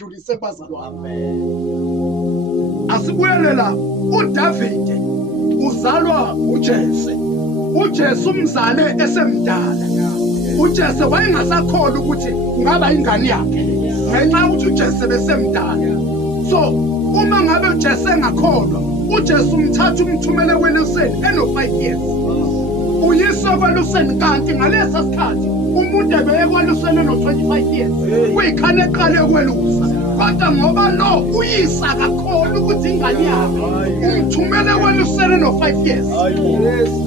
nidlulise bazalwane. Asibuyele la uDavide uzalwa uJese. uJese umzale esemdala. uJese wayengasakholwa ukuthi ngaba ingane yakhe ngenxa ukuthi uJese besemdala. So uma ngabe uJese engakholwa uJese umthatha umthumele kweLuseni eno5 years. Uyise kweLuseni kanti ngalesa sikhathi umuntu ebeye kweLuseni eno25 years kuyikhane eqale kwelusa. Kodwa ngoba lo uyise akakholwa ukuthi ingane yakhe umthumele kweLuseni eno5 years.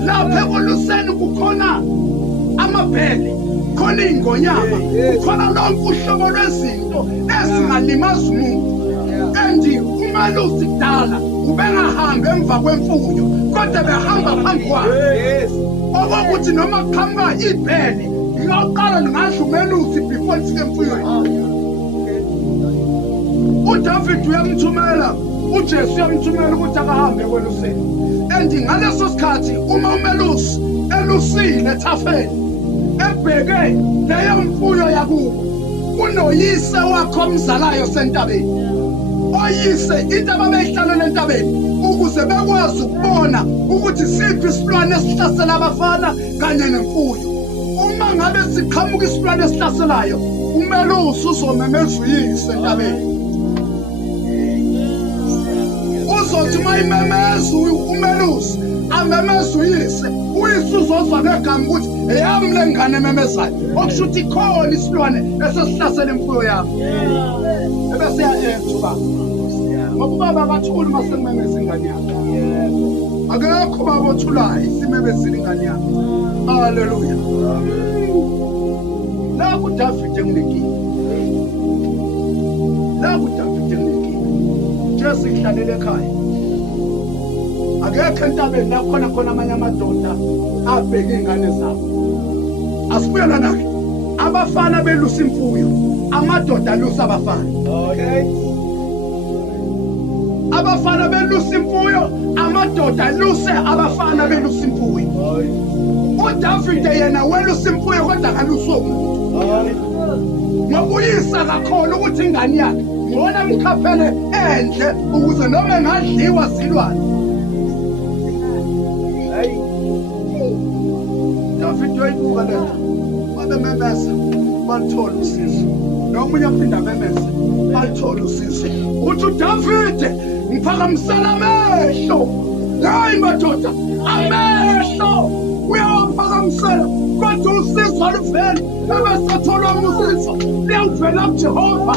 Lapha kweLuseni kukhona amabhele, khona ingonyama, khona lonke uhlobo lwezinto ezingalimaza umuntu. Endi uMalusi kudala ubengahambi emva kwemfuyo kodwa behamba phambi kwakhe. Okokuthi noma kuqhamuka ibhele ngiyaqala ngasho uMalusi before lifike emfuyweni. uDavide uyamthumela uJese uyamthumela ukuthi akahambe kweLuseni. Endi ngaleso sikhathi uma uMalusi elusile ethafeni ebheke leyo mfuyo yakubo unoyise wakhe omzalayo sentabeni. Oyise into ababeyihlalela entabeni ukuze bekwazi ukubona ukuthi siphi isilwane esihlasela abafana kanye nemfuyo. Uma ngabe siqhamuka isilwane esihlaselayo uMalusi uzomemeza uyise entabeni. Uzothi mayimemeza uMalusi amemeza uyise, uyise uzozwa negama ukuthi eyami le ngane ememezayo, okusho ukuthi khona isilwane esesihlasela imfuyo yami. Ebese yayethuka ngoba ubaba akathuli uma sememeza ingane yakhe. Akekho baba othulayo isimemezile ingane yakhe. Haleluya. La kuDavide nginenkinga. La kuDavide nginenkinga. Nje sihlalele ekhaya. Akekho entabeni la khona amanye amadoda abheke ingane zabo. Asibuyela nake. Abafana belusa imfuyo, amadoda alusa abafana. Okay. Abafana belusa imfuyo, amadoda aluse abafana belusa imfuyo. uDavide yena welusa imfuyo kodwa akalusa umuntu. Ngokuyisa akakholwa ukuthi ingane yakhe ngona mkhaphele endle ukuze noma engadliwa zilwane. Davide wayibuka lento. Babememeza bathola usizo. Nomunye aphinda memeza bathola usizo. Uthi uDavide ngiphakamisela amehlo. Hayi madoda, amehlo uyawaphakamisela kodwa usizo aluveli. Ebesathola usizo liyavela kuJehova.